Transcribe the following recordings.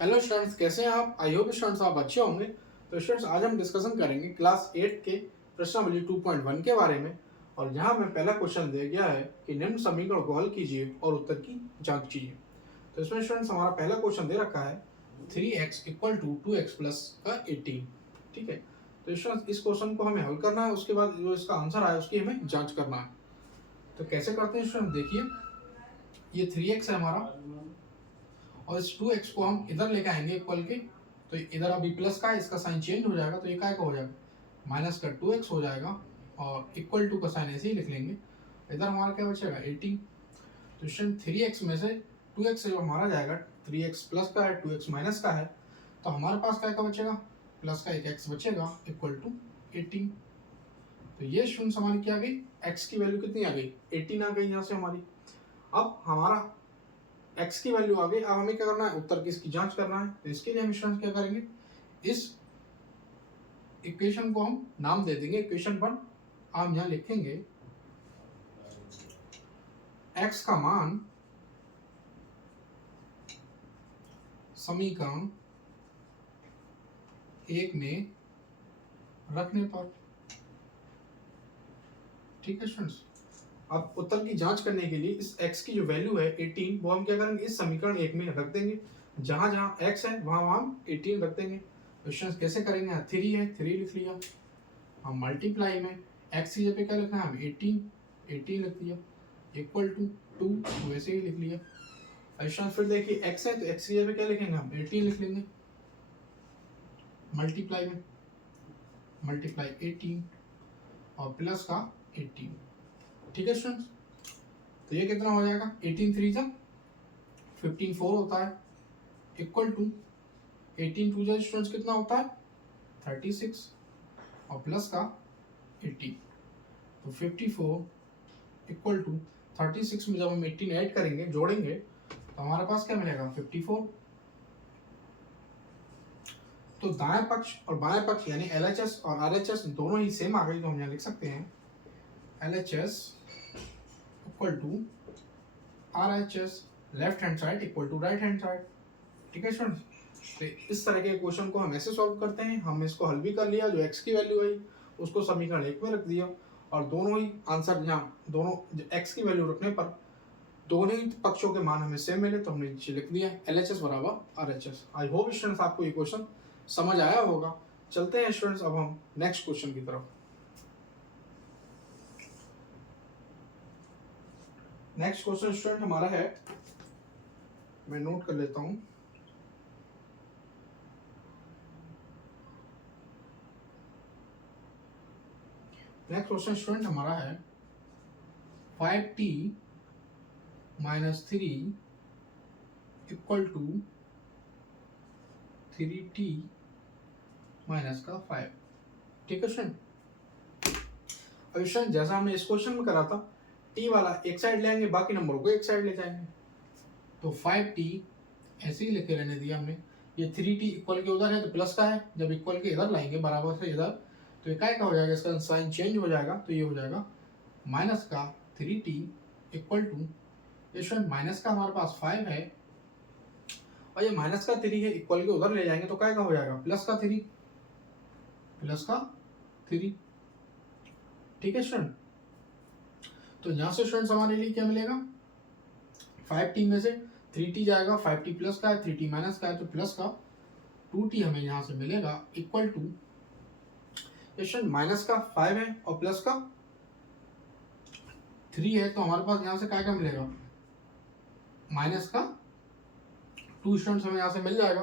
Hello students, कैसे हैं आप? आई होप स्टूडेंट्स आप अच्छे होंगे। तो स्टूडेंट्स आज हम डिस्कशन करेंगे क्लास 8 के प्रश्नावली 2.1 के बारे में। और यहाँ में पहला क्वेश्चन दिया गया है कि निम्न समीकरण को हल कीजिए और उत्तर की जांच कीजिए। तो इसमें स्टूडेंट्स हमारा पहला क्वेश्चन दे रखा है 3x equal to 2x plus का 18। ठीक है, तो स्टूडेंट्स इस क्वेश्चन को हमें हल करना है, उसके बाद जो इसका आंसर आया उसकी हमें जाँच करना है। तो कैसे करते हैं स्टूडेंट, देखिए ये 3x है हमारा और इस 2x को हम इधर लेके आएंगे इक्वल के, तो इधर अभी प्लस का है, इसका साइन चेंज हो जाएगा, तो ये काय का हो जाएगा माइनस का 2x हो जाएगा और इक्वल टू का साइन ऐसे ही लिख लेंगे। इधर हमारा क्या बचेगा 18। तो स्टूडेंट 3x में से 2x से जो हमारा जाएगा 3x प्लस का है 2x माइनस का है, तो हमारे पास क्या का बचेगा प्लस का एक x बचेगा इक्वल टू 18। तो ये स्टूडेंट्स हमारी क्या आ गई, x की वैल्यू कितनी आ गई 18 आ गई यहाँ से हमारी। अब हमारा x की वैल्यू आ गई, अब हमें क्या करना है उत्तर की इसकी जांच करना है। तो इसके लिए हम स्टूडेंट्स क्या करेंगे, इस इक्वेशन को हम नाम दे देंगे इक्वेशन 1। हम यहाँ लिखेंगे x का मान समीकरण 1 में रखने पर। ठीक है स्टूडेंट्स, अब उत्तर की जांच करने के लिए इस x की जो वैल्यू है 18 वो हम क्या करेंगे इस समीकरण 1 में रख देंगे। जहां जहां x है वहां हम 18 रख देंगे। क्वेश्चन कैसे करेंगे, 3 है 3 लिख लिया, हम मल्टीप्लाई में x की जगह क्या लिखना है हम 18 लिख दिया इक्वल टू 2 वैसे ही लिख लिया। क्वेश्चन फिर देखिए x है तो x की जगह क्या लिखेंगे हम 18 लिख लेंगे, मल्टीप्लाई में मल्टीप्लाई 18 और प्लस का 18। ठीक है स्टूडेंट्स, तो ये कितना हो जाएगा 18 3 जा 15 4 होता है इक्वल टू 18 2 जा स्टूडेंट्स कितना होता है 36 और प्लस का 18। तो 54 इक्वल टू 36 में जब हम 18 ऐड करेंगे जोड़ेंगे तो हमारे पास क्या मिलेगा 54। तो दाएं पक्ष और बाएं पक्ष यानी LHS और RHS दोनों ही सेम आ गई, तो हम यहाँ लिख सकते हैं LHS equal to RHS, left hand side equal to right hand side. ठीक है स्टूडेंट्स, तो इस तरह के क्वेश्चन को हम ऐसे सॉल्व करते हैं। हम इसको हल भी कर लिया, जो x की वैल्यू है उसको समीकरण 1 में रख दिया और दोनों ही आंसर यहाँ दोनों x की वैल्यू रखने पर दोनों ही पक्षों के मान हमें सेम मिले, तो हमने नीचे लिख दिया LHS बराबर RHS। आई होप स्टूडेंट्स आपको ये क्वेश्चन समझ आया होगा। चलते हैं स्टूडेंट्स अब हम नेक्स्ट क्वेश्चन की तरफ। नेक्स्ट क्वेश्चन स्टूडेंट हमारा है, मैं नोट कर लेता हूं। नेक्स्ट क्वेश्चन स्टूडेंट हमारा है 5t minus 3 equal to 3t minus का 5। ठीक है स्टूडेंट, अब स्टूडेंट जैसा हमने इस क्वेश्चन में करा था t वाला एक साइड ले आएंगे, बाकी नंबर को एक साइड ले जाएंगे। तो 5t ऐसे ही लेके रहने दिया हमने, ये 3t इक्वल के उधर है तो प्लस का है, जब इक्वल के इधर लाएंगे बराबर से इधर तो ये काय का हो जाएगा, इसका साइन चेंज हो जाएगा, तो ये हो जाएगा माइनस का 3t इक्वल टू, ये स्टूडेंट माइनस का हमारे पास 5 है और ये माइनस का 3 है, इक्वल के उधर ले जाएंगे तो काय का हो जाएगा प्लस का 3। ठीक है स्टूडेंट, तो यहाँ से स्टूडेंट्स हमारे लिए क्या मिलेगा 5t में से 3t जाएगा, 5t प्लस का है 3t माइनस का है तो प्लस का 2t हमें यहाँ से मिलेगा इक्वल टू, माइनस का 5 है और प्लस का 3 है, तो हमारे पास यहाँ से क्या मिलेगा माइनस का 2 स्टूडेंट्स हमें यहाँ से मिल जाएगा।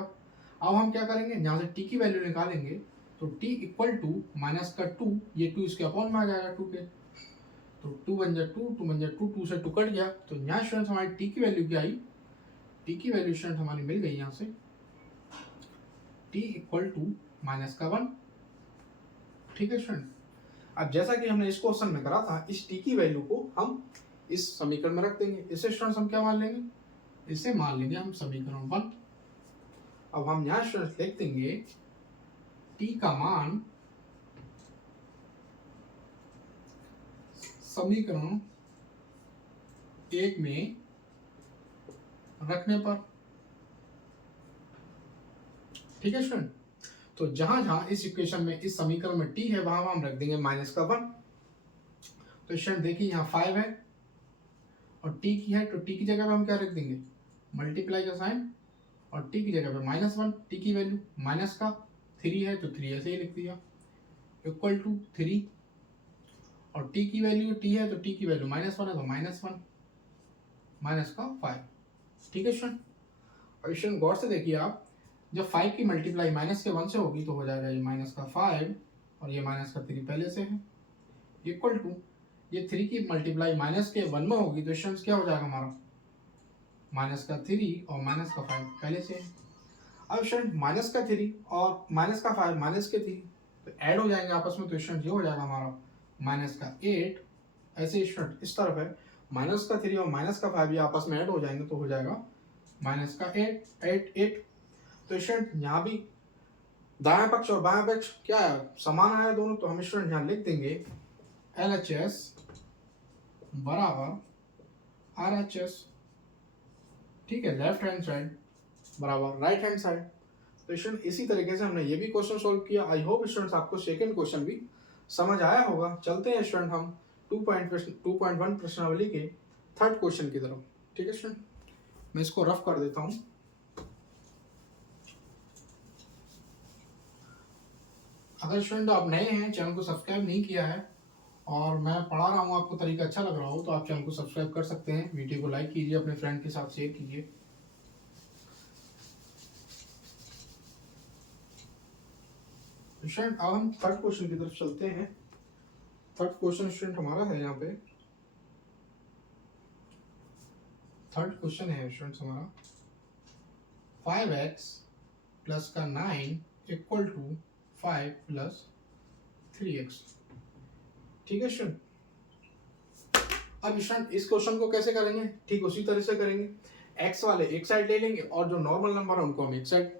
अब हम क्या करेंगे यहाँ से t की वैल्यू निकालेंगे, तो t इक्वल टू माइनस का 2, ये 2 इसके अपॉन में आ जाएगा 2 के, तो 2 बन जाए 2 बन जाए 2 से 2 कट गया, तो यहाँ स्टूडेंट्स हमारी t की वैल्यू क्या आई, t की वैल्यू स्टूडेंट हमारी मिल गई यहाँ से t इक्वल टू माइनस का 1। ठीक है स्टूडेंट, अब जैसा कि हमने इस क्वेश्चन में करा था इस t की वैल्यू को हम इस समीकरण में रख देंगे। इसे स्टूडेंट्स हम क्या मान लेंगे, इसे मान लेंगे हम समीकरण 1। अब हम यहाँ स्टूडेंट्स लिख देंगे t का मान समीकरण 1 में रखने पर। ठीक है स्टूडेंट। तो जहां जहां इस इक्वेशन में, इस समीकरण में t है, वहां हम रख देंगे माइनस का 1। तो स्टूडेंट देखिए यहाँ 5 है और t की है, तो t की जगह पे हम क्या रख देंगे, मल्टीप्लाई का साइन, और t की जगह पे -1, t की वैल्यू माइनस का 3 है तो 3 ऐसे ही लिख दिया, इक्वल टू 3, और t की वैल्यू t है तो t की वैल्यू -1 है तो -1 माइनस का 5। ठीक है स्टूडेंट। और स्टूडेंट गौर से देखिए आप, जब 5 की मल्टीप्लाई माइनस के 1 से होगी तो हो जाएगा ये माइनस का 5 और ये माइनस का 3 पहले से है, इक्वल टू ये 3 की मल्टीप्लाई माइनस के 1 में होगी तो स्टूडेंट्स क्या हो जाएगा हमारा, माइनस का 3 और माइनस का 5 पहले से है। अब स्टूडेंट माइनस का 3 और माइनस का 5 माइनस के 3 तो ऐड हो जाएंगे आपस में, तो स्टूडेंट ये हो जाएगा हमारा माइनस का 8। ऐसे स्टूडेंट इस तरफ है, माइनस का 3 और माइनस का 5 ये आपस में ऐड हो जाएंगे तो हो जाएगा माइनस का 8। तो स्टूडेंट यहाँ भी दायां पक्ष और बायां पक्ष क्या है, समान आया दोनों, तो हम स्टूडेंट यहाँ लिख देंगे LHS बराबर RHS। ठीक है, लेफ्ट हैंड साइड बराबर राइट हैंड साइड। तो स्टूडेंट इसी तरीके से हमने ये भी क्वेश्चन सॉल्व किया। आई होप स्टूडेंट्स आपको सेकंड क्वेश्चन भी समझ आया होगा। चलते हैं स्टूडेंट हम 2.1 प्रश्नावली के थर्ड क्वेश्चन की तरफ। ठीक है स्टूडेंट, मैं इसको रफ कर देता हूँ। अगर स्टूडेंट आप नए हैं, चैनल को सब्सक्राइब नहीं किया है और मैं पढ़ा रहा हूँ, आपको तरीका अच्छा लग रहा हो तो आप चैनल को सब्सक्राइब कर सकते हैं, वीडियो को लाइक कीजिए, अपने फ्रेंड के साथ शेयर कीजिए। स्टूडेंट अब हम थर्ड क्वेश्चन की तरफ चलते हैं। थर्ड क्वेश्चन स्टूडेंट हमारा है यहाँ पे, थर्ड क्वेश्चन है स्टूडेंट हमारा 5x प्लस का 9 इक्वल टू 5 प्लस 3x। ठीक है स्टूडेंट। अब स्टूडेंट इस क्वेश्चन को कैसे करेंगे, ठीक उसी तरह से करेंगे। x वाले एक साइड ले लेंगे और जो नॉर्मल नंबर है उनको हम एक साइड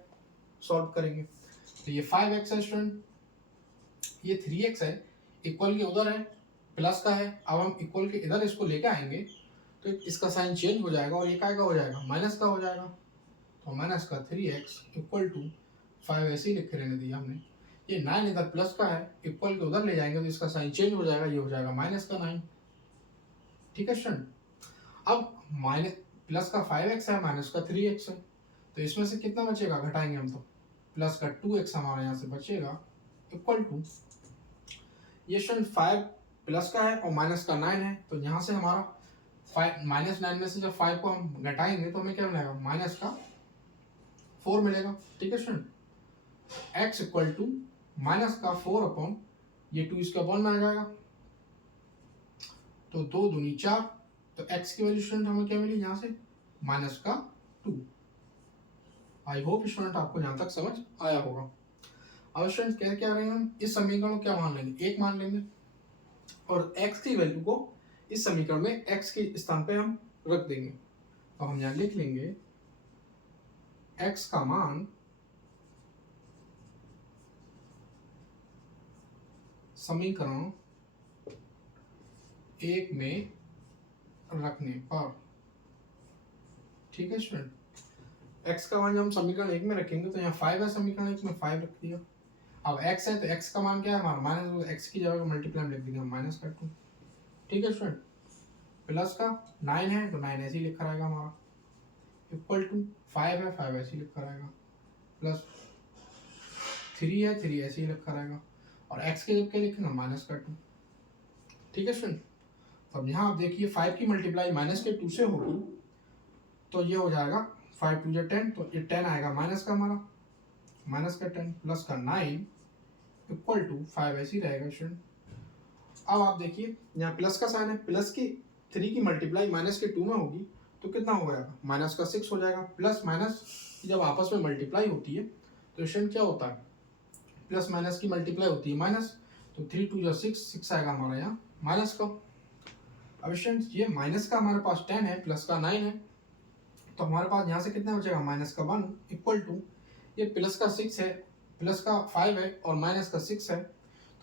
सॉल्व करेंगे। तो ये 5x है स्टूडेंट, ये 3x है, इक्वल के उधर है, प्लस का है। अब हम इक्वल के इधर इसको लेके आएंगे तो इसका साइन चेंज हो जाएगा और ये काय का हो जाएगा, माइनस का हो जाएगा। तो माइनस का 3x इक्वल टू 5 ऐसे ही लिखे रहने दिया हमने। ये 9 इधर प्लस का है, इक्वल के उधर ले जाएंगे तो इसका साइन चेंज हो जाएगा, ये हो जाएगा माइनस का 9। ठीक है स्टूडेंट। अब माइनस प्लस का 5x है, माइनस का 3x है, तो इसमें से कितना बचेगा, घटाएंगे हम तो प्लस का 2x हमारे यहाँ से बचेगा, इक्वल टू ये स्टूडेंट 5 प्लस का है और माइनस का 9 है, तो यहाँ से हमारा 5 -9 में से जब 5 को हम घटाएंगे तो हमें क्या मिलेगा, माइनस का 4 मिलेगा। ठीक है student. x equal to minus का 4 अपॉन ये 2 इसका 1 में आ जाएगा, तो 2 दूनी 4, तो x की वैल्यू स्टूडेंट हमें क्या मिली यहाँ से, माइनस का 2। आई होप स्टूडेंट आपको यहाँ तक समझ आया होगा। अब स्टूडेंट क्या क्या करेंगे, हम इस समीकरण को क्या मान लेंगे, 1 मान लेंगे और x की वैल्यू को इस समीकरण में x के स्थान पे हम रख देंगे। तो हम यहाँ लिख लेंगे x का मान समीकरण 1 में रखने पर। ठीक है स्टूडेंट। x का मान जब हम समीकरण 1 में रखेंगे तो यहाँ 5 है, समीकरण 1 में 5 रख दिया। अब x है तो x का मान क्या है हमारा, माइनस, x की जगह मल्टीप्लाई लिख देंगे माइनस का 2। ठीक है स्टूडेंट। प्लस का 9 है तो 9 ऐसे ही लिखा रहेगा हमारा, इक्वल टू 5 है, 5 ऐसे ही लिखा रहेगा, प्लस 3 है, 3 ऐसे ही लिखा रहेगा, और x के जब क्या लिखेंगे, माइनस का 2। ठीक है स्टूडेंट। अब यहाँ आप देखिए 5 की मल्टीप्लाई माइनस के 2 से होगी तो ये हो जाएगा 5 2 10, तो ये 10 आएगा माइनस का हमारा, माइनस का 10 प्लस का 9 इक्वल टू 5 ऐसे ही रहेगा स्टूडेंट। अब आप देखिए यहाँ प्लस का साइन है, प्लस की 3 की मल्टीप्लाई माइनस के 2 में होगी तो कितना हो जाएगा, माइनस का 6 हो जाएगा। प्लस माइनस जब आपस में मल्टीप्लाई होती है तो स्टूडेंट क्या होता है, प्लस माइनस की मल्टीप्लाई होती है माइनस, तो 3 2 6 आएगा हमारा यहाँ माइनस का। अब स्टूडेंट ये माइनस का हमारे पास 10 है, प्लस का 9 है, तो हमारे पास यहाँ से कितना बचेगा, माइनस का 1 इक्वल टू ये प्लस का 6 है, प्लस का 5 है और माइनस का 6 है,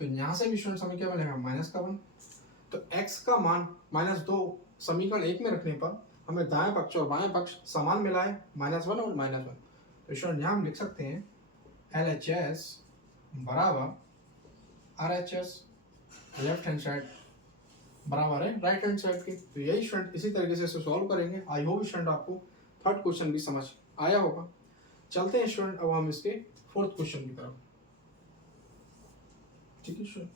तो यहाँ से भी स्टूडेंट हमें क्या मिलेगा, माइनस का 1। तो x का मान -2 समीकरण 1 में रखने पर हमें दाएं पक्ष और बाएं पक्ष समान मिला है, -1 और -1। तो स्टूडेंट यहाँ हम लिख सकते हैं LHS बराबर RHS, लेफ्ट हैंड साइड बराबर है राइट हैंड साइड के। तो यही स्टूडेंट इसी तरीके से सॉल्व करेंगे। आई होप स्टूडेंट आपको थर्ड क्वेश्चन भी समझ आया होगा। चलते हैं स्टूडेंट अब हम इसके फोर्थ क्वेश्चन की तरफ। ठीक है स्टूडेंट,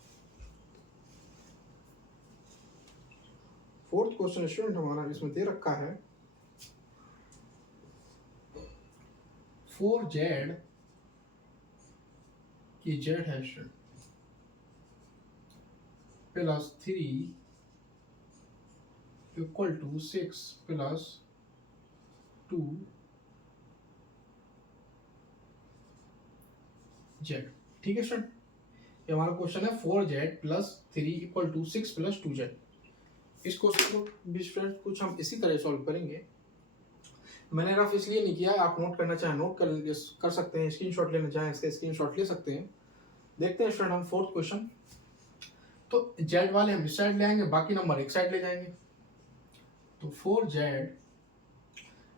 फोर्थ क्वेश्चन स्टूडेंट हमारा इसमें दे रखा है 4z, ये z है student, plus 3 equal to 6 plus 2 z। ठीक है स्टूडेंट, ये हमारा क्वेश्चन है 4z plus 3 equal to 6 plus 2z। इस क्वेश्चन को भी स्टूडेंट कुछ हम इसी तरह सॉल्व करेंगे। मैंने रफ इसलिए नहीं किया, आप नोट करना चाहें नोट कर सकते हैं, स्क्रीनशॉट लेना चाहें इसका स्क्रीनशॉट ले सकते हैं। देखते हैं स्टूडेंट हम फोर्थ क्वेश्चन। तो z वाले हम इस साइड ले आएंगे, बाकी नंबर एक साइड ले जाएंगे। तो 4z,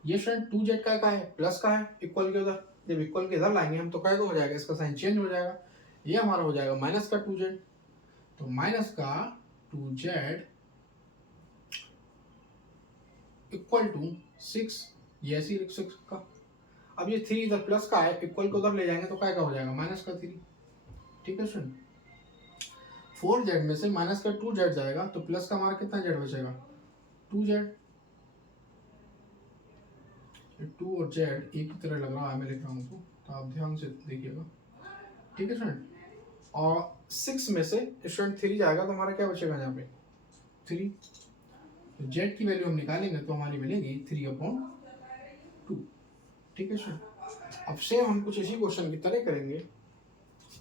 ये स्टूडेंट 2z का है प्लस का है, इक्वल के उधर, जब इक्वल के इधर लाएंगे हम तो क्या हो जाएगा, इसका साइन चेंज हो जाएगा, ये हमारा हो जाएगा माइनस का 2z। तो माइनस का 2z इक्वल टू 6, ये ऐसे ही लिख सकता। अब ये 3 इधर प्लस का है, इक्वल को उधर ले जाएंगे तो क्या हो जाएगा माइनस का 3। ठीक है स्टूडेंट, 4z में से माइनस का 2z जाएगा तो प्लस का हमारा कितना z बचेगा 2z। 2 और z एक ही तरह लग रहा है, मैं लिख रहा हूँ तो आप ध्यान से देखिएगा। ठीक है स्टूडेंट, और 6 में से स्टूडेंट 3 जाएगा तो हमारा क्या बचेगा यहाँ पे 3। तो z की वैल्यू हम निकालेंगे तो हमारी मिलेगी 3/2। ठीक है स्टूडेंट, अब सेम हम कुछ इसी क्वेश्चन की तरह करेंगे।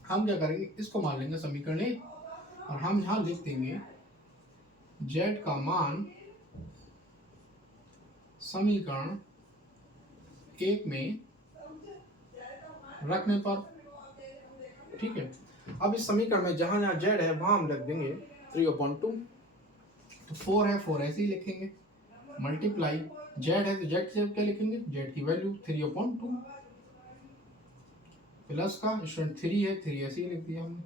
हम क्या करेंगे, इसको मान लेंगे समीकरण 1 और हम यहाँ लिख देंगे z का मान समीकरण 1 में रखने पर। ठीक है, अब इस समीकरण में जहां जहां z है वहां हम रख देंगे 3/2। तो 4 है, 4 ऐसे ही लिखेंगे, मल्टीप्लाई z है तो z की क्या लिखेंगे, z की वैल्यू 3/2 प्लस का स्टूडेंट 3 है, 3 ऐसे ही लिख दिया हमने,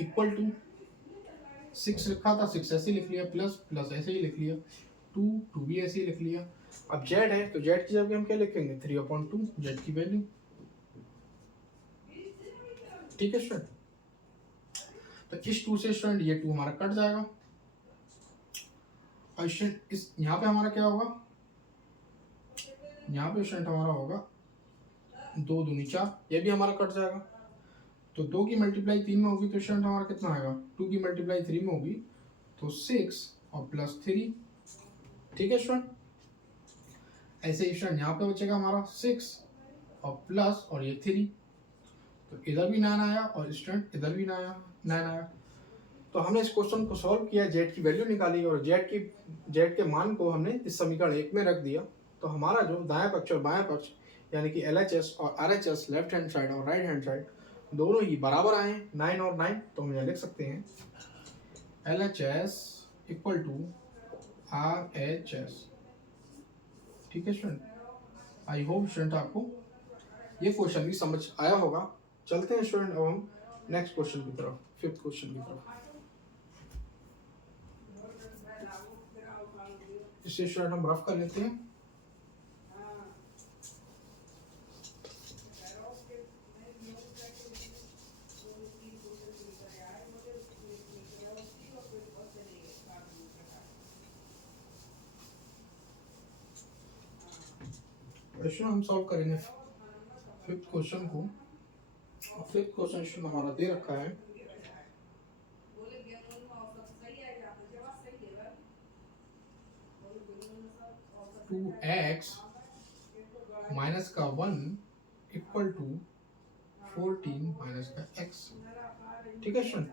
इक्वल टू 6 लिखा था 6 ऐसे ही लिख लिया, प्लस प्लस ऐसे ही लिख लिया, 2 भी ऐसे ही लिख लिया। अब z है तो z की जगह हम क्या लिखेंगे 3/2 z की वैल्यू। ठीक है स्टूडेंट, तो इस 2 से स्टूडेंट ये 2 हमारा कट जाएगा और स्टूडेंट इस यहाँ पे हमारा क्या होगा, यहाँ पे स्टूडेंट हमारा होगा 2 दूनी 4, ये भी हमारा कट जाएगा। तो 2 की मल्टीप्लाई 3 में होगी तो स्टूडेंट हमारा कितना आएगा, 2 की मल्टीप्लाई 3 में होगी तो 6 और प्लस 3। ठीक है स्टूडेंट, ऐसे ही स्टूडेंट यहाँ पे बचेगा हमारा 6 और प्लस और ये 3, तो इधर भी 9 आया और स्टूडेंट इधर भी 9 आया। तो हमने इस क्वेश्चन को सॉल्व किया, z की वैल्यू निकाली और z के मान को हमने इस समीकरण 1 में रख दिया। तो हमारा जो दायां पक्ष और बायां पक्ष यानी कि LHS और RHS, लेफ्ट हैंड साइड और राइट हैंड साइड दोनों ही बराबर आए, 9 और 9। तो हम यहाँ लिख सकते हैं LHS इक्वल टू RHS। ठीक है स्टूडेंट, आई होप स्टूडेंट आपको ये क्वेश्चन भी समझ आया होगा। चलते हैं स्टूडेंट अब हम नेक्स्ट क्वेश्चन की तरफ, फिफ्थ क्वेश्चन की तरफ। इसे स्टूडेंट हम रफ कर लेते हैं। क्वेश्चन हम सॉल्व करेंगे फिफ्थ क्वेश्चन को। फिफ्थ क्वेश्चन हमारा दे रखा है 2x माइनस का 1 इक्वल टू 14 माइनस का x। ठीक है स्टूडेंट,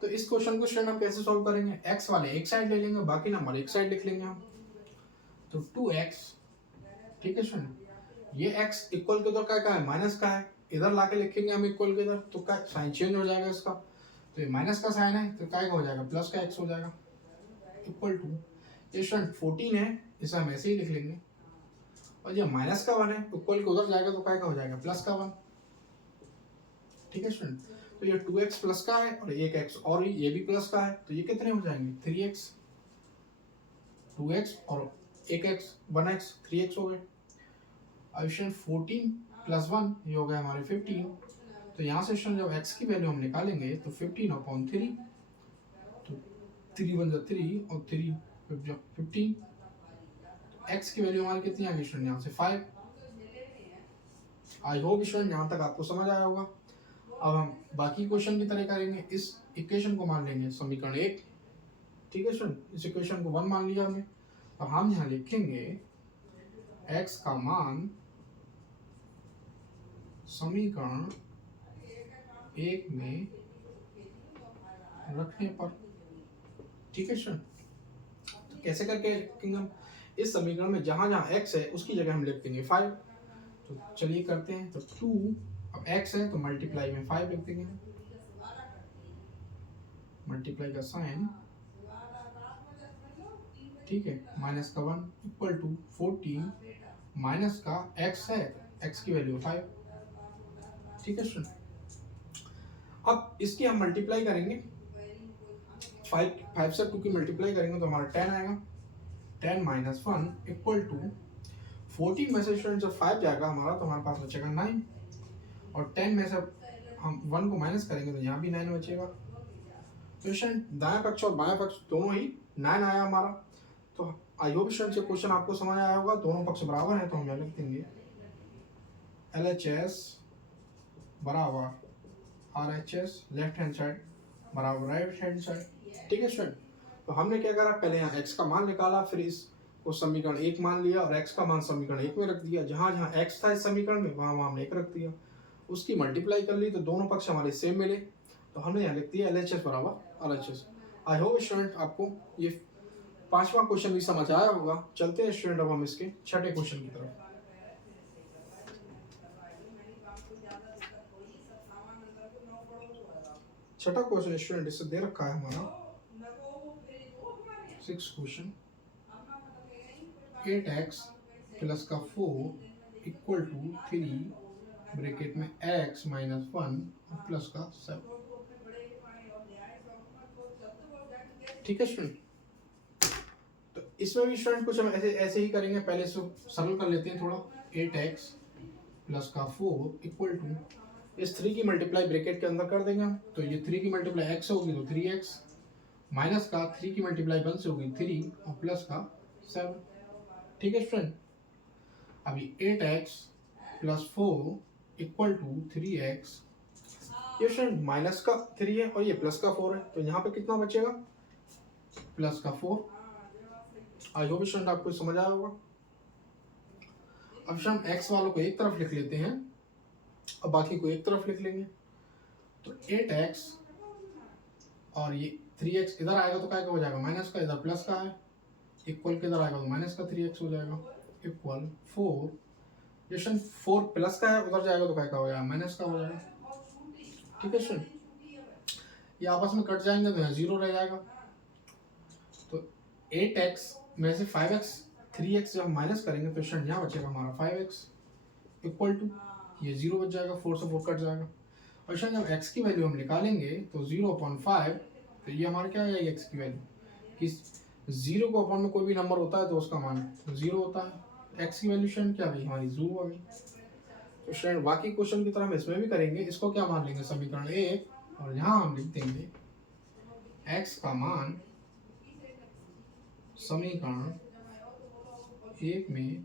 तो इस क्वेश्चन को स्टूडेंट हम कैसे सॉल्व करेंगे, x वाले एक साइड ले लेंगे, बाकी नंबर एक साइड लिख लेंगे हम। तो 2x, ठीक है स्टूडेंट, ये x इक्वल के उधर का है माइनस का है, इधर लाके लिखेंगे हम इक्वल के इधर तो क्या साइन चेंज हो जाएगा इसका। तो ये माइनस का साइन है तो क्या हो जाएगा प्लस का x हो जाएगा, इक्वल टू ये स्टूडेंट 14 है, इसे हम ऐसे ही लिख लेंगे और ये माइनस का 1 है, इक्वल के उधर जाएगा तो क्या हो जाएगा, प्लस का 1। ठीक है स्टूडेंट, तो ये 2x प्लस का है और एक x और ये भी प्लस का है, तो ये कितने हो जाएंगे, 3x, 2x और एक x, 1x, 3x हो गए। अब स्टूडेंट 14 प्लस 1 ये हो गया हमारे 15। तो यहाँ से स्टूडेंट जब x की वैल्यू हम निकालेंगे तो 15/3, तो 3 वन जा 3 और 3 15, x की वैल्यू हमारी कितनी आ गई स्टूडेंट, यहाँ से 5। आई होप स्टूडेंट यहाँ तक आपको समझ आया होगा। अब हम बाकी क्वेश्चन की तरह करेंगे, इस इक्वेशन को मान लेंगे समीकरण 1। ठीक है स्टूडेंट, इस इक्वेशन को 1 मान लिया हमने, और हम यहाँ लिखेंगे x का मान समीकरण 1 में रखने पर। ठीक है स्टूडेंट, तो कैसे करके लिखेंगे हम, इस समीकरण में जहां जहां x है उसकी जगह हम लिख देंगे 5। तो चलिए करते हैं, तो 2, अब x है तो मल्टीप्लाई में 5 लिख देंगे, मल्टीप्लाई का साइन, ठीक है, माइनस का 1 इक्वल टू 14 माइनस का x है, x की वैल्यू 5। ठीक है स्टूडेंट, अब इसकी हम मल्टीप्लाई करेंगे, 5 से 2 की मल्टीप्लाई करेंगे तो हमारा 10 आएगा, 10 माइनस 1 इक्वल टू 14 में से स्टूडेंट जब 5 जाएगा हमारा तो हमारे पास बचेगा 9, और 10 में से हम 1 को माइनस करेंगे तो यहाँ भी 9 बचेगा। तो स्टूडेंट दायां पक्ष और बायां पक्ष दोनों ही 9 आया हमारा। तो आई होप स्टूडेंट ये क्वेश्चन आपको समझ आया होगा, दोनों पक्ष बराबर है तो हम यहाँ लिख देंगे LHS बराबर RHS, लेफ्ट हैंड साइड बराबर राइट हैंड साइड। ठीक है स्टूडेंट, तो हमने क्या करा, पहले यहाँ x का मान निकाला, फिर इसको समीकरण 1 मान लिया और x का मान समीकरण 1 में रख दिया, जहां जहां x था इस समीकरण में वहां वहां हमने 1 रख दिया, उसकी मल्टीप्लाई कर ली तो दोनों पक्ष हमारे सेम मिले, तो हमने यहाँ लिख दिया LHS बराबर RHS। आई होप स्टूडेंट आपको ये 5वां क्वेश्चन भी समझ आया होगा। चलते हैं स्टूडेंट अब हम इसके छठे क्वेश्चन की तरफ। छठा क्वेश्चन स्टूडेंट इससे दे रखा है हमारा 6 क्वेश्चन, 8x प्लस का 4 इक्वल टू 3 ब्रैकेट में x माइनस 1 प्लस का 7। ठीक है स्टूडेंट, तो इसमें भी स्टूडेंट कुछ हम ऐसे ही करेंगे, पहले इसको सरल कर लेते हैं थोड़ा। 8x प्लस का 4 इक्वल टू, इस 3 की मल्टीप्लाई ब्रैकेट के अंदर कर देंगे हम, तो ये 3 की मल्टीप्लाई x होगी तो 3x, माइनस का 3 की मल्टीप्लाई 1 से होगी 3 और प्लस का 7। ठीक है स्टूडेंट, अभी 8x plus 4 equal to 3x, ये स्टूडेंट माइनस का 3 है और ये प्लस का 4 है, तो यहाँ पे कितना बचेगा, प्लस का 4। आई होप स्टूडेंट आपको समझ आया होगा। अब हम x वालों को एक तरफ लिख लेते हैं और बाकी को एक तरफ लिख लेंगे, तो 8x और ये 3x इधर आएगा तो क्या हो जाएगा, माइनस का, इधर प्लस का है, इक्वल के इधर आएगा तो माइनस का 3x हो जाएगा, इक्वल 4, जैसे 4 प्लस का है उधर जाएगा तो क्या हो जाएगा, माइनस का हो जाएगा। ठीक है स्टूडेंट, ये आपस में कट जाएंगे तो यहाँ 0 रह जाएगा, तो 8x में से 5x 3x जब माइनस करेंगे तो स्टूडेंट यहाँ बचेगा हमारा 5x इक्वल टू, ये 0 बच जाएगा, 4 से 4 कट जाएगा, और स्टूडेंट जब x की वैल्यू हम निकालेंगे तो 0/5, तो ये हमारा क्या है x की वैल्यू, कि 0 को अपॉन में कोई भी नंबर होता है तो उसका मान 0 होता है, x की वैल्यू स्टूडेंट क्या भाई हमारी 0 आ गई। तो स्टूडेंट बाकी क्वेश्चन की तरह हम इसमें भी करेंगे, इसको क्या मान लेंगे, समीकरण 1, और यहाँ हम लिख देंगे x का मान समीकरण 1 में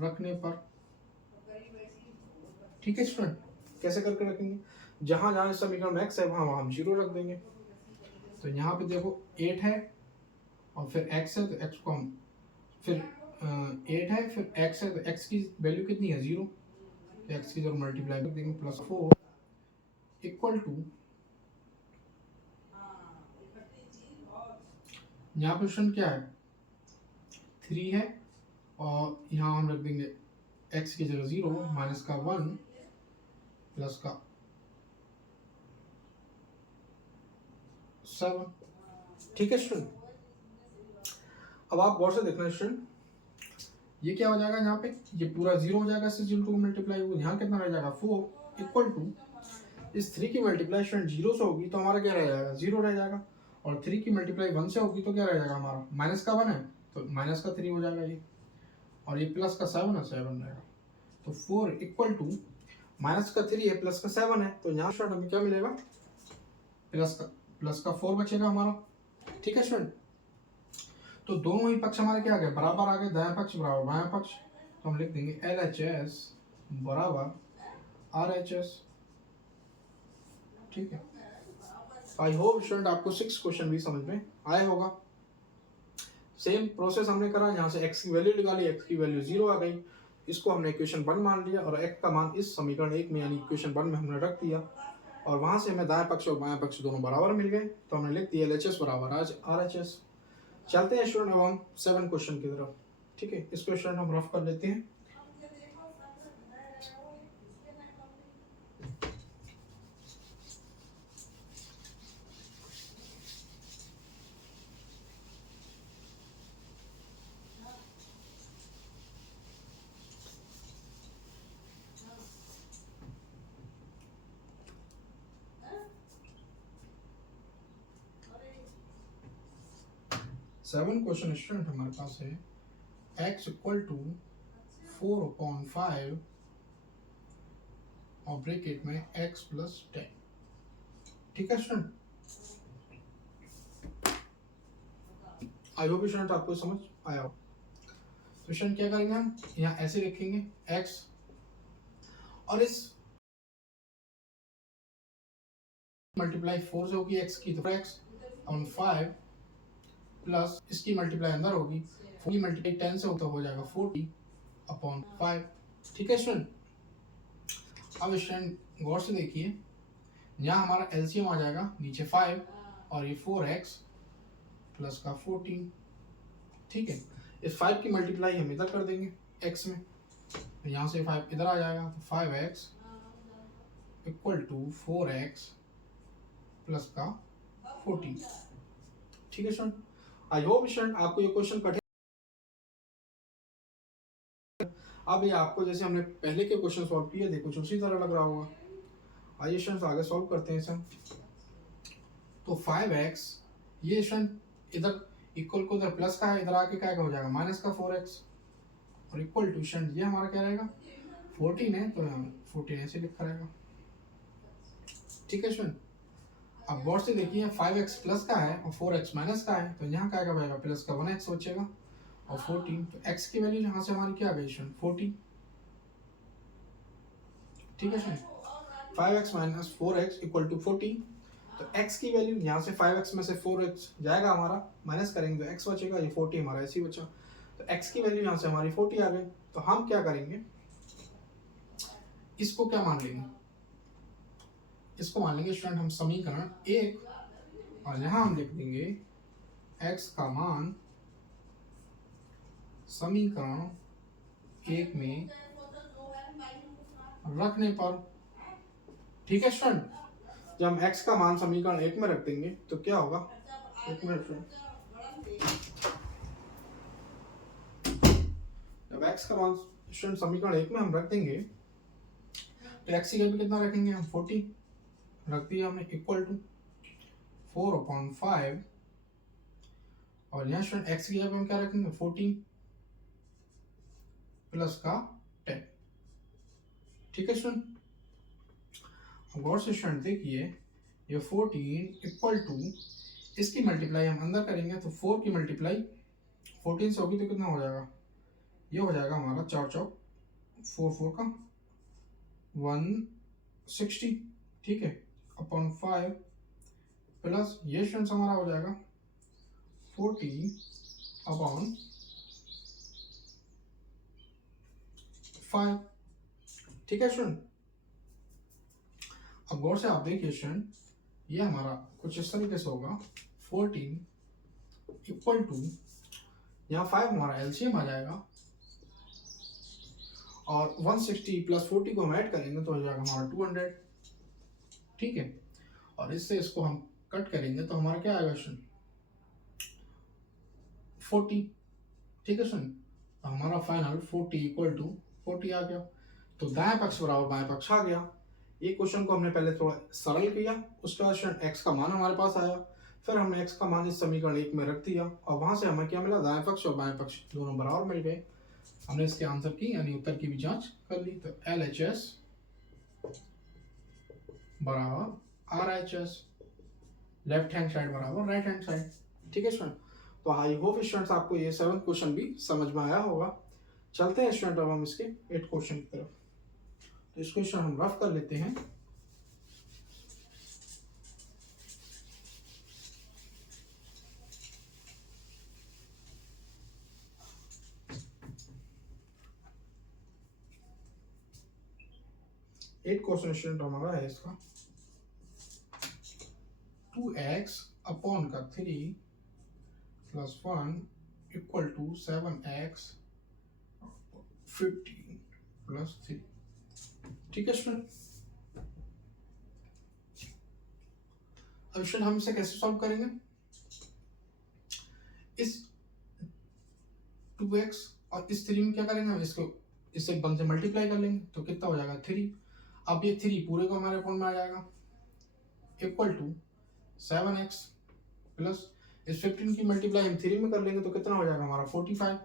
रखने पर। ठीक है स्टूडेंट, कैसे करके रखेंगे, जहां जहां इस समीकरण में x है वहां वहां हम 0 रख देंगे, तो यहाँ पे देखो 8 है और फिर x है तो x को हम फिर 8 है फिर x है तो x की वैल्यू कितनी है 0, x की जरूर मल्टीप्लाई कर देंगे, प्लस 4 इक्वल टू, यहाँ पे क्वेश्चन क्या है 3 है और यहाँ हम रख देंगे x की जगह 0 माइनस का 1 प्लस का 7। ठीक है स्टूडेंट, अब आप गौर से देखना स्टूडेंट, ये क्या हो जाएगा यहाँ पे, ये पूरा 0 हो जाएगा, 6 into 2 मल्टीप्लाई होगा, यहाँ कितना रह जाएगा 4 इक्वल टू इस 3 की मल्टीप्लाई स्टूडेंट 0 से होगी तो हमारा क्या रह जाएगा 0 रह जाएगा, और 3 की मल्टीप्लाई 1 से होगी तो क्या रह जाएगा हमारा माइनस का 1 है तो माइनस का 3 हो जाएगा ये, और ये प्लस का 7 है 7 रहेगा, तो 4 इक्वल टू माइनस का 3 है प्लस का 7 है, तो यहाँ स्टूडेंट हमें क्या मिलेगा प्लस का 4 बचेगा हमारा। ठीक है स्टूडेंट, तो दोनों ही पक्ष हमारे क्या आ गए बराबर आ गए, दायां पक्ष बराबर बायां पक्ष, तो हम लिख देंगे LHS बराबर RHS। ठीक है, आई होप स्टूडेंट आपको 6 क्वेश्चन भी समझ में आया होगा। सेम प्रोसेस हमने करा, यहाँ से x की वैल्यू निकाली, x की वैल्यू 0 आ गई, इसको हमने इक्वेशन 1 मान लिया और x का मान इस समीकरण 1 में यानी इक्वेशन 1 में हमने रख दिया, और वहां से हमें दाएं पक्ष और बाएं पक्ष दोनों बराबर मिल गए, तो हमने लिख दिया LHS बराबर RHS। चलते हैं स्टूडेंट अब हम 7 क्वेश्चन की तरफ। ठीक है, इस क्वेश्चन हम रफ कर लेते हैं। सेवन क्वेश्चन स्टूडेंट हमारे पास है, x इक्वल टू 4/5 और ब्रैकेट में x प्लस 10। ठीक है स्टूडेंट, आई होप स्टूडेंट आपको समझ आया हो। तो स्टूडेंट क्या करेंगे हम यहाँ ऐसे लिखेंगे x, और इस मल्टीप्लाई 4 से होगी x की, तो x ऑन 5 प्लस इसकी मल्टीप्लाई अंदर होगी 4 मल्टीप्लाई 10 से होता हो जाएगा 40/5। ठीक है स्टूडेंट, अब स्टूडेंट गौर से देखिए, यहाँ हमारा एलसीएम आ जाएगा नीचे 5 और ये 4x प्लस का 14। ठीक है, इस 5 की मल्टीप्लाई हम इधर कर देंगे x में, तो यहाँ से 5 इधर आ जाएगा, तो 5x equal to 4x plus का 14। ठीक है स्टूडेंट, आई होप स्टूडेंट आपको ये क्वेश्चन कठिन, अब ये आपको जैसे हमने पहले के क्वेश्चन सॉल्व किए थे कुछ उसी तरह लग रहा होगा। आइए स्टूडेंट आगे सॉल्व करते हैं इसे। तो 5x ये स्टूडेंट इधर इक्वल को इधर प्लस का है, इधर आके क्या हो जाएगा माइनस का 4x, और इक्वल टू स्टूडेंट ये हमारा क्या रहेगा 14 है, तो 14 ऐसे लिखा रहेगा। ठीक है स्टूडेंट, अब गौर से देखिए 5x प्लस का है और 4x माइनस का है, तो यहाँ क्या बचेगा प्लस का 1x बचेगा और 14, तो x की वैल्यू यहाँ से हमारी क्या आ गई स्टूडेंट 40। ठीक है student, 5x minus 4x equal to 40, तो x की वैल्यू यहाँ से 5x में से 4x जाएगा हमारा, माइनस करेंगे तो x बचेगा, ये 40 हमारा ऐसे ही बचा, तो x की वैल्यू यहाँ से हमारी 40 आ गई। तो हम क्या करेंगे, इसको क्या मान लेंगे, इसको मान लेंगे स्टूडेंट हम समीकरण 1, और यहाँ हम लिख देंगे x का मान समीकरण 1 में रखने पर। ठीक है स्टूडेंट, जब हम x का मान समीकरण 1 में रख देंगे तो क्या होगा, एक मिनट, जब x का मान स्टूडेंट समीकरण 1 में हम रख देंगे तो x की वैल्यू कितना रखेंगे हम 40 रख दिया हमने, इक्वल टू 4/5, और यहाँ स्टूडेंट x की जगह हम क्या रखेंगे 14 प्लस का 10। ठीक है स्टूडेंट, गौर से स्टूडेंट देखिए, ये 14 इक्वल टू इसकी मल्टीप्लाई हम अंदर करेंगे, तो 4 की मल्टीप्लाई 14 से होगी तो कितना हो जाएगा, ये हो जाएगा हमारा 4 चौक 4 का 160। ठीक है, अपॉन 5 प्लस ये स्टूडेंट हमारा हो जाएगा 40/5। ठीक है स्टूडेंट, अब गौर से आप देखिए स्टूडेंट, ये हमारा कुछ इस तरीके से होगा 14 इक्वल टू यहाँ 5 हमारा एलसीएम आ जाएगा, और 160 प्लस 40 को हम ऐड करेंगे तो हो जाएगा हमारा 200। ठीक है, और इससे इसको हम कट करेंगे तो हमारा क्या आएगा स्टूडेंट 40। ठीक है स्टूडेंट, तो हमारा फाइनल 40 इक्वल टू 40 आ गया। तो दाएं पक्ष बराबर बाएं पक्ष आ गया। ये क्वेश्चन को हमने पहले थोड़ा सरल किया, उसके बाद स्टूडेंट एक्स का मान हमारे पास आया, फिर हमने एक्स का मान इस समीकरण 1 में रख दिया और वहां से हमें क्या मिला, दाएं पक्ष और बाएं पक्ष दोनों बराबर मिल गए। हमने इसके आंसर की यानी उत्तर की भी जांच कर ली। तो LHS बराबर RHS, लेफ्ट हैंड साइड बराबर राइट हैंड साइड। ठीक है स्टूडेंट, तो आई होप स्टूडेंट्स आपको ये 7th क्वेश्चन भी समझ में आया होगा। चलते हैं स्टूडेंट अब हम इसके 8th क्वेश्चन की तरफ। तो इस क्वेश्चन हम रफ कर लेते हैं। एट क्वेश्चन स्टूडेंट हमारा है इसका 2x अपॉन का 3 plus 1 equal to 7x 15 plus 3। ठीक है स्टूडेंट, अब स्टूडेंट हम इसे कैसे सॉल्व करेंगे, इस 2x और इस 3 में क्या करेंगे, हम इसको इससे 1 से मल्टीप्लाई कर लेंगे तो कितना हो जाएगा 3। अब ये 3 पूरे को हमारे अपॉन में आ जाएगा इक्वल टू 7x प्लस इस 15 की मल्टीप्लाई हम 3 में कर लेंगे तो कितना हो जाएगा हमारा 45।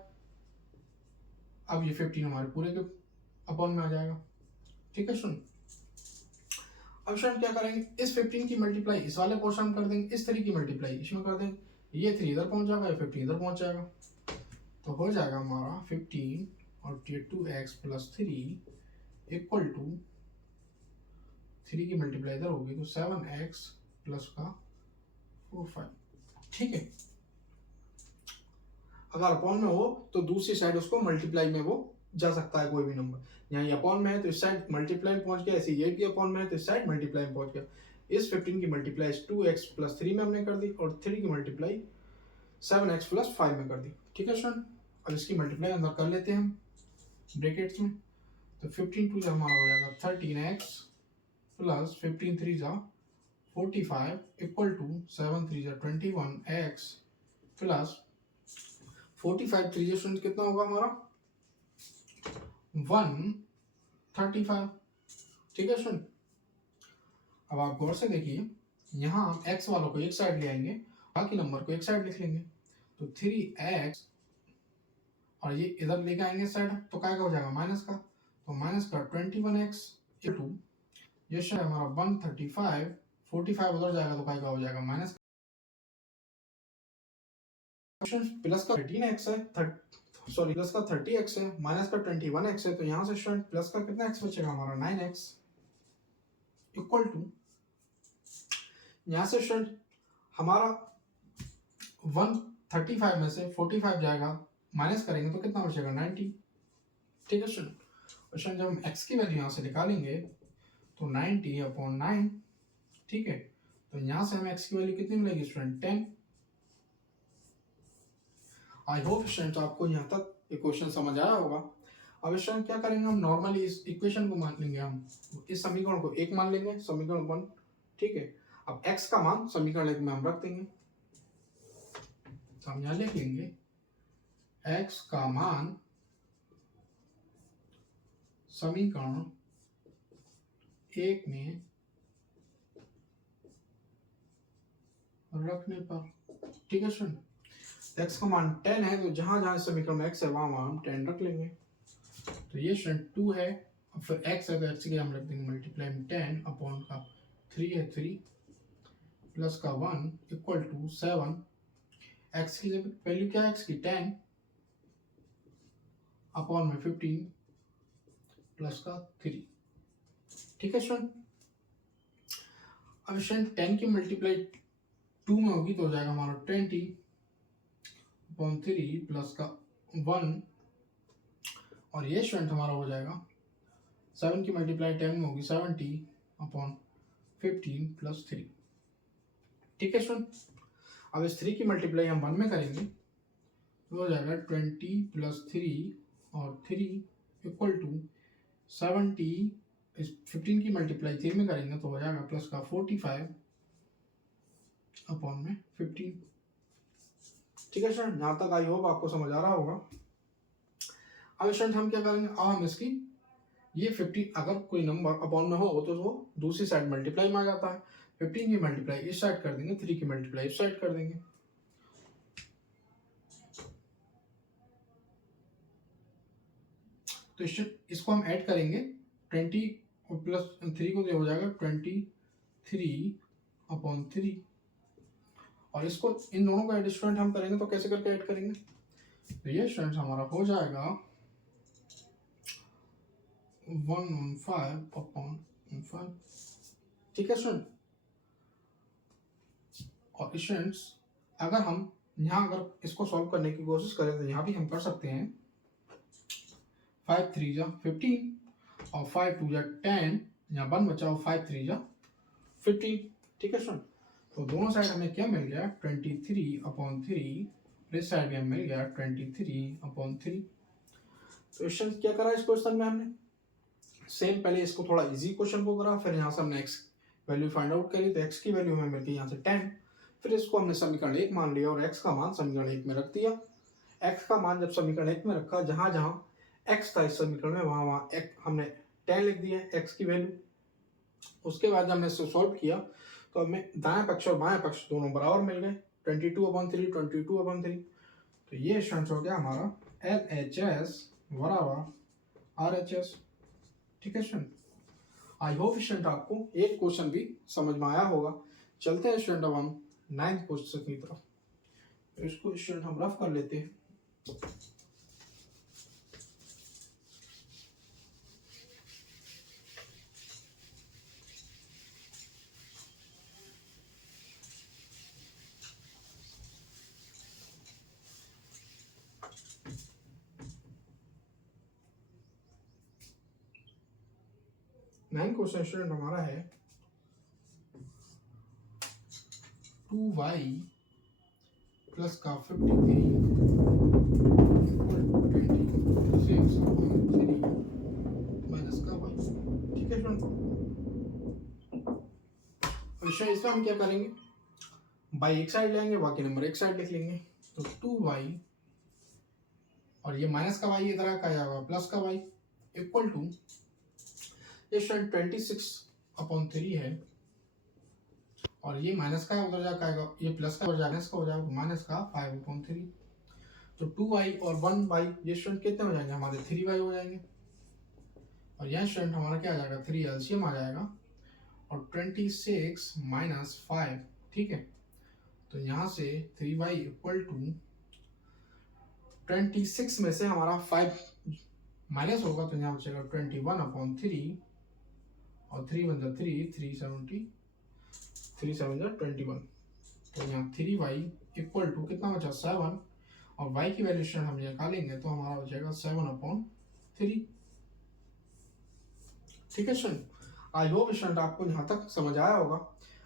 अब ये 15 हमारे पूरे के अपॉन में आ जाएगा। ठीक है सुन, अब स्टूडेंट क्या करेंगे, इस 15 की मल्टीप्लाई इस वाले पोर्शन में कर देंगे, इस 3 की मल्टीप्लाई इसमें कर देंगे, ये 3 इधर पहुंच जाएगा, ये 15 इधर पहुंच जाएगा, तो हो जाएगा हमारा 15 और 2x प्लस 3 इक्वल टू 3 की मल्टीप्लाई इधर होगी तो 7x प्लस का 45। ठीक है, अगर अपॉन में हो तो दूसरी साइड उसको मल्टीप्लाई में वो जा सकता है कोई भी नंबर। यहाँ ये अपॉन में है तो इस साइड मल्टीप्लाई में पहुंच गया, ऐसे ये भी अपॉन में है तो इस साइड मल्टीप्लाई में पहुंच गया। इस 15 की मल्टीप्लाई 2x प्लस 3 में हमने कर दी और 3 की मल्टीप्लाई 7x प्लस 5 में कर दी। ठीक है स्टूडेंट, अब इसकी मल्टीप्लाई अंदर कर लेते हैं हम ब्रैकेट्स में, तो 15 टू हमारा हो जाएगा 13x प्लस 15 3 जा 45 इक्वल टू 7 3 जा 21x प्लस 45 3 स्टूडेंट कितना होगा हमारा 135। ठीक है स्टूडेंट, अब आप गौर से देखिए, यहाँ हम x वालों को एक साइड ले आएंगे, बाकी नंबर को एक साइड लिख लेंगे, तो 3x और ये इधर लेके आएंगे साइड तो क्या हो जाएगा माइनस का, तो माइनस का 21x टू ये शायद हमारा 135, 45 उधर जाएगा तो क्या हो जाएगा माइनस, प्लस का 13x है, सॉरी प्लस का 30x है, माइनस का 21x है, तो यहाँ से स्टूडेंट प्लस का कितना x बचेगा हमारा 9x इक्वल टू, यहाँ से स्टूडेंट हमारा 135 में से 45 जाएगा, माइनस करेंगे तो कितना बचेगा 90। ठीक है स्टूडेंट, जब हम x की वैल्यू यहाँ से निकालेंगे तो 90 अपॉन 9। ठीक है, तो यहाँ से हमें x की वैल्यू कितनी मिलेगी स्टूडेंट 10। आई होप स्टूडेंट आपको यहाँ तक ये क्वेश्चन समझ आया होगा। अब स्टूडेंट क्या करेंगे, हम नॉर्मली इस इक्वेशन को मान लेंगे, हम इस समीकरण को 1 मान लेंगे, समीकरण 1। ठीक है, अब x का मान समीकरण 1 में हम रख देंगे, तो हम यहाँ लिख लेंगे x का मान समीकरण 1 में रखने पर। ठीक है स्टूडेंट, x का मान 10 है तो जहां जहां समीकरण में x है वहां वहां हम 10 रख लेंगे, तो ये स्टूडेंट 2 है, अब फिर x है तो x के हम रख देंगे मल्टीप्लाई में 10 अपॉन का 3 है 3 प्लस का 1 इक्वल टू 7, x की वैल्यू क्या है x की 10 अपॉन में 15 प्लस का 3। ठीक है स्टूडेंट, अब स्टूडेंट 10 की मल्टीप्लाई 2 में होगी तो हो जाएगा हमारा 20 अपॉन 3 प्लस का 1, और ये स्टूडेंट हमारा हो जाएगा 7 की मल्टीप्लाई 10 में होगी 70 अपॉन 15 प्लस 3। ठीक है स्टूडेंट, अब इस 3 की मल्टीप्लाई हम 1 में करेंगे तो हो जाएगा 20 प्लस 3 और 3 इक्वल टू 70, इस 15 की मल्टीप्लाई 3 में करेंगे तो हो जाएगा प्लस का 45 अपॉन में 15। ठीक है स्टूडेंट, यहाँ तक आई होप आपको समझ आ रहा होगा। अब स्टूडेंट हम क्या करेंगे, अब हम इसकी ये 15 अगर कोई नंबर अपॉन में हो तो वो दूसरी साइड मल्टीप्लाई में आ जाता है। 15 की मल्टीप्लाई इस साइड कर देंगे, 3 की मल्टीप्लाई इस साइड कर देंगे। तो इसको हम ऐड करेंगे 20 प्लस 3 को, हो जाएगा 23/3 और इसको इन दोनों को ऐड स्टूडेंट हम करेंगे तो कैसे करके ऐड करेंगे, तो ये स्टूडेंट हमारा हो जाएगा 115/5। ठीक है स्टूडेंट। और स्टूडेंट्स अगर हम यहाँ अगर इसको सॉल्व करने की कोशिश करें तो यहाँ भी हम कर सकते हैं। 5 3 जा 15 और 5 2 जा 10, यहाँ 1 बचा और 5 3 जा 15। ठीक है स्टूडेंट। तो दोनों साइड हमें क्या मिल गया 23/3, इस साइड में हमें मिल गया 23/3। तो स्टूडेंट क्या करा इस क्वेश्चन में हमने, सेम पहले इसको थोड़ा इजी क्वेश्चन को करा, फिर यहाँ से हमने x वैल्यू फाइंड आउट करी, तो x की वैल्यू हमें मिल गई यहाँ से 10। फिर इसको हमने समीकरण 1 मान लिया और x का मान समीकरण 1 में रख दिया। x का मान जब समीकरण 1 में रखा, जहाँ जहाँ x था इस समीकरण में वहाँ वहाँ हमने 10 लिख दिया x की वैल्यू। उसके बाद जब हमने इसको सॉल्व किया तो हमें दाएं पक्ष और बाएं पक्ष दोनों बराबर मिल गए, 22/3। तो ये स्टूडेंट्स हो गया हमारा LHS बराबर RHS। ठीक है स्टूडेंट। आई होप स्टूडेंट आपको एक क्वेश्चन भी समझ में आया होगा। चलते हैं स्टूडेंट अब हम 9th क्वेश्चन की तरफ। तो इसको स्टूडेंट हम रफ कर लेते हैं। नाइन क्वेश्चन स्टूडेंट हमारा है 2y प्लस का 53 माइनस का y। ठीक है स्टूडेंट। इसमें हम क्या करेंगे, बाई एक साइड लेंगे, बाकी नंबर एक साइड लिख लेंगे। तो 2y और ये माइनस का y इधर का जाएगा प्लस का y इक्वल टू 26/3 है और ये माइनस का उधर जाकर आएगा, ये प्लस का हो जाएगा, इसका हो जाएगा माइनस का 5/3। तो 2y और 1y ये स्टूडेंट कितने हो जाएंगे हमारे 3y हो जाएंगे। और यह स्टूडेंट हमारा क्या आ जाएगा 3 एलसीएम आ जाएगा और 26 माइनस 5। ठीक है। तो यहाँ से 3y इक्वल टू 26 में से हमारा 5 माइनस होगा तो यहाँ बचेगा 21/3 और 3 1 जा 3 3 7 जा 21। तो यहाँ 3y इक्वल टू कितना बचा 7 और y की वैल्यू स्टूडेंट हम निकालेंगे तो हमारा बचेगा 7/3। ठीक है स्टूडेंट। आई होप स्टूडेंट आपको यहाँ तक समझ आया होगा।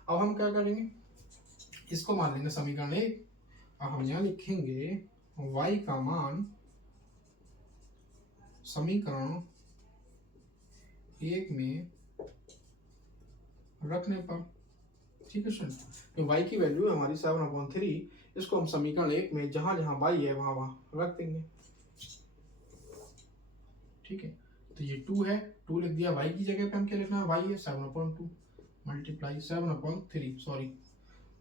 अब हम क्या करेंगे, इसको मान लेंगे समीकरण 1 और हम यहाँ लिखेंगे y का मान समीकरण 1 में रखने पर। ठीक है स्टूडेंट। तो y की वैल्यू है हमारी 7/3, इसको हम समीकरण 1 में जहां जहां y है वहां वहां रख देंगे। ठीक है। तो ये 2 है, 2 लिख दिया, y की जगह पे हम क्या लिखना है, y है 7/2 मल्टीप्लाई 7/3, सॉरी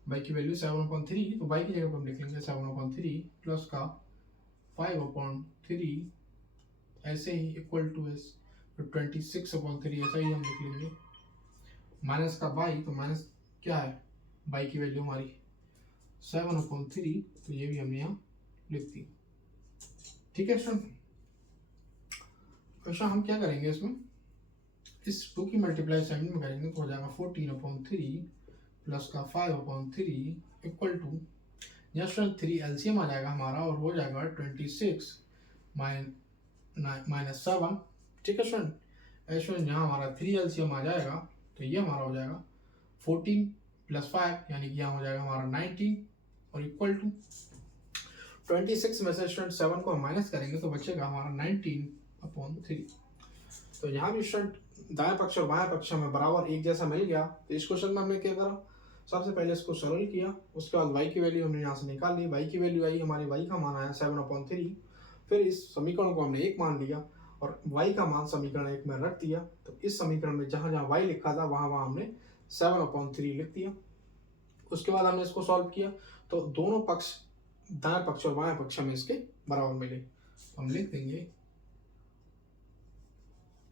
y की वैल्यू 7/3, तो y की जगह पे हम लिख लेंगे 7/3 प्लस का 5/3 ऐसे ही इक्वल टू एस, तो 26/3 ऐसा ही हम लिख लेंगे, माइनस का y, तो माइनस क्या है y की वैल्यू हमारी 7/3, तो ये भी हमने यहाँ लिख दी। ठीक है स्टूडेंट। अच्छा हम क्या करेंगे, इसमें इस 2 की मल्टीप्लाई साइड में करेंगे तो हो जाएगा 14/3 प्लस का 5/3 इक्वल टू, यहाँ स्टूडेंट 3 एलसीएम आ जाएगा हमारा और हो जाएगा 26 माइनस 7। ठीक है स्टूडेंट। स्टूडेंट यहाँ हमारा 3 एलसीएम आ जाएगा तो ये हमारा हो जाएगा 14 प्लस 5 यानी कि यहाँ हो जाएगा हमारा 19 और इक्वल टू 26 में से स्टूडेंट 7 को हम माइनस करेंगे तो बचेगा हमारा 19/3। तो यहाँ भी स्टूडेंट दाएं पक्ष और बाएं पक्ष हमें बराबर एक जैसा मिल गया। तो इस क्वेश्चन में हमने क्या करा, सबसे पहले इसको सरल किया, उसके बाद y की वैल्यू हमने यहाँ से निकाल ली, y की वैल्यू आई, हमारे y का मान आया 7/3। फिर इस समीकरण को हमने 1 मान लिया और y का मान समीकरण 1 में रख दिया। तो इस समीकरण में जहाँ जहाँ y लिखा था वहाँ वहाँ हमने 7/3 लिख दिया। उसके बाद हमने इसको सॉल्व किया तो दोनों पक्ष, दाएं पक्ष और बाएं पक्ष हमें इसके बराबर मिले। तो हम लिख देंगे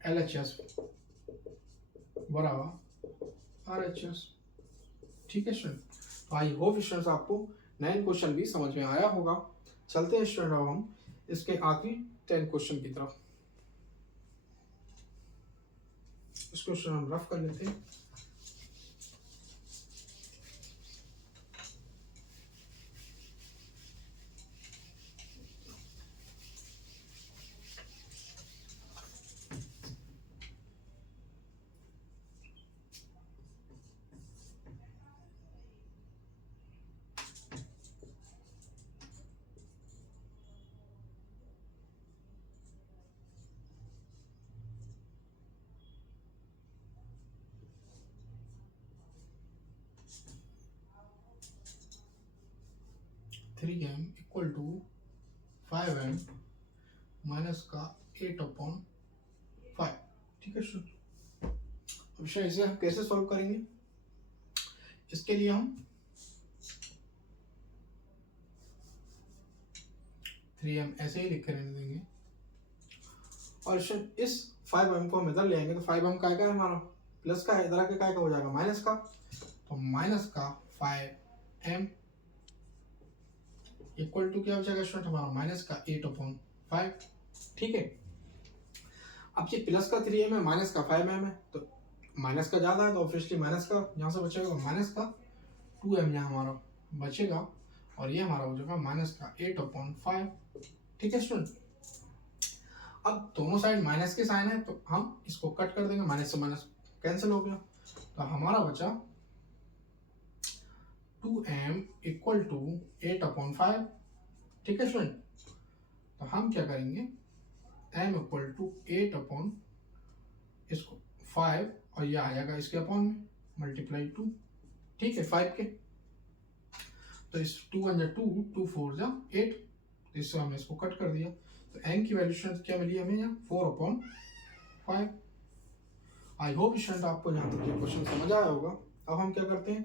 LHS बराबर RHS। ठीक है स्टूडेंट, तो आई होप स्टूडेंट्स आपको 9 क्वेश्चन भी समझ में आया होगा। चलते हैं स्टूडेंट अब हम इसके आखिरी 10 क्वेश्चन की तरफ। इस क्वेश्चन हम रफ कर लेते हैं। Three M equal to 5m minus का 8/5। ठीक है स्टूडेंट, अब इसे हम कैसे सॉल्व करेंगे? इसके लिए हम 3m ऐसे ही लिख कर रहने देंगे और इस 5m को हम इधर ले आएंगे। तो 5m का है हमारा, प्लस का है, इधर आके का हो जाएगा माइनस का। तो माइनस का 5m इक्वल टू क्या हो जाएगा स्टूडेंट हमारा, माइनस का 8/5। ठीक है, अब ये प्लस का 3m है, माइनस का 5m है, तो माइनस का ज्यादा है तो ऑब्वियसली माइनस का यहाँ से बचेगा, तो माइनस का 2m यहाँ हमारा बचेगा और ये हमारा हो जाएगा माइनस का 8/5। ठीक है स्टूडेंट, अब दोनों साइड माइनस के साइन है तो हम इसको कट कर देंगे, माइनस से माइनस कैंसिल हो गया। तो हमारा बचा 2m इक्वल टू 8/5। ठीक है स्टूडेंट, तो हम क्या करेंगे, m इक्वल टू 8 इसको 5 और ये आ जाएगा इसके अपॉन में मल्टीप्लाई 2। ठीक है, 5 के, तो इस 2 1 2, 2 4 8, तो इससे हमने इसको कट कर दिया। तो m की वैल्यू क्या मिली हमें यहाँ, 4/5। आई होप स्टूडेंट आपको यहाँ तक ये क्वेश्चन समझ आया होगा। अब हम क्या करते हैं,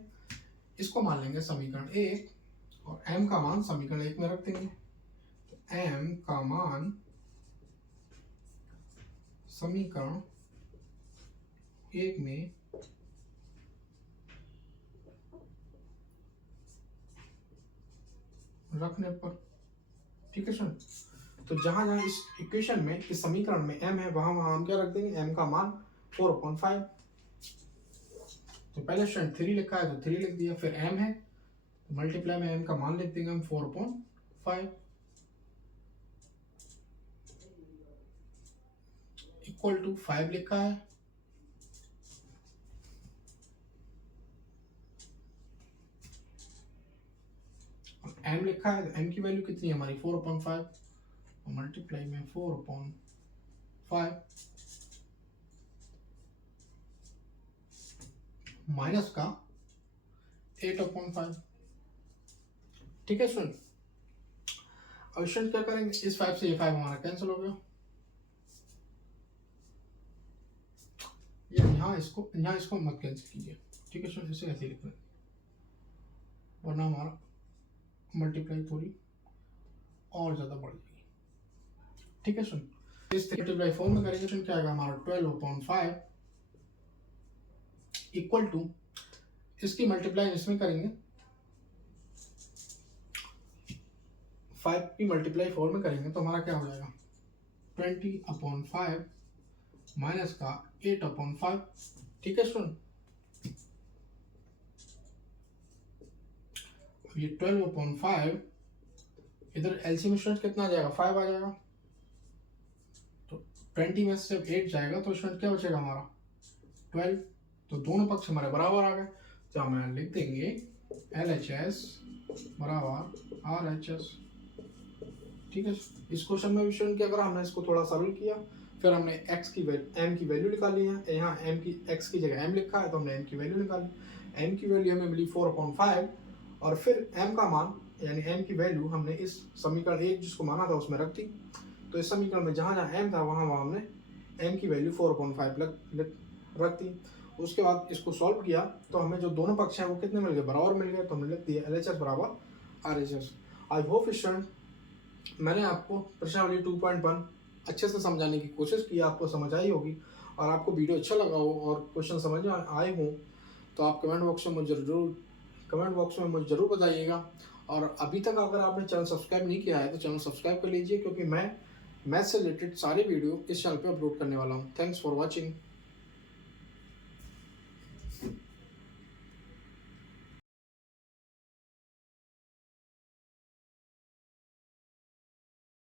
इसको मान लेंगे समीकरण 1 और m का मान समीकरण 1 में रख देंगे। तो m का मान समीकरण 1 में रखने पर, ठीक है सर, तो जहां जहां इस इक्वेशन में, इस समीकरण में m है वहां वहां हम क्या रख देंगे, m का मान 4/5। तो पहले स्टूडेंट 3 लिखा है तो 3 लिख दिया, फिर m है तो मल्टीप्लाई में m का मान लिख देंगे हम 4/5 इक्वल टू 5 लिखा है। m लिखा है तो m की वैल्यू कितनी है हमारी 4/5, मल्टीप्लाई में 4/5 माइनस का 8/5। ठीक है स्टूडेंट, अब स्टूडेंट क्या करेंगे, इस 5 से ये 5 हमारा कैंसिल हो गया। यहाँ इसको मत कैंसिल कीजिए। ठीक है स्टूडेंट, इसे ऐसे लिख लें वरना हमारा मल्टीप्लाई थोड़ी और ज़्यादा बढ़ जाएगी। ठीक है स्टूडेंट, इस मल्टीप्लाई 4 में करेंगे स्टूडेंट क्या आएगा हमारा 12/5 इक्वल टू, इसकी मल्टीप्लाई इसमें करेंगे 5 की मल्टीप्लाई 4 में करेंगे तो हमारा क्या हो जाएगा 20/5 माइनस का 8/5। ठीक है स्टूडेंट, ये 12/5 इधर एलसीएम स्टूडेंट कितना आ जाएगा, 5 आ जाएगा। तो 20 में से जब 8 जाएगा तो स्टूडेंट क्या बचेगा हमारा 12। तो दोनों पक्ष हमारे बराबर आ गए, तो हम लिख देंगे LHS बराबर RHS। ठीक है, इस क्वेश्चन में भी स्टूडेंट क्या करा, हमने इसको थोड़ा सरल किया, फिर हमने m की वैल्यू निकाली है। यहाँ x की जगह m लिखा है तो हमने m की वैल्यू निकाली। एम की वैल्यू हमें मिली 4/5 और फिर एम का मान यानी एम की वैल्यू हमने इस समीकरण 1 जिसको माना था उसमें रख दी। तो इस समीकरण में जहाँ जहाँ एम था वहाँ वहाँ हमने एम की वैल्यू 4/5 रख दी। उसके बाद इसको सॉल्व किया तो हमें जो दोनों पक्ष हैं वो कितने मिल गए, बराबर मिल गए। तो हमने लिख दिया LHS बराबर RHS। आई होप स्टूडेंट मैंने आपको प्रश्नावली 2.1 अच्छे से समझाने की कोशिश की, आपको समझ आई होगी। और आपको वीडियो अच्छा लगा हो और क्वेश्चन समझ में आए हों तो आप कमेंट बॉक्स में मुझे ज़रूर बताइएगा। और अभी तक अगर आपने चैनल सब्सक्राइब नहीं किया है तो चैनल सब्सक्राइब कर लीजिए, क्योंकि मैं मैथ से रिलेटेड सारे वीडियो इस चैनल पे अपलोड करने वाला हूँ। Thanks for watching.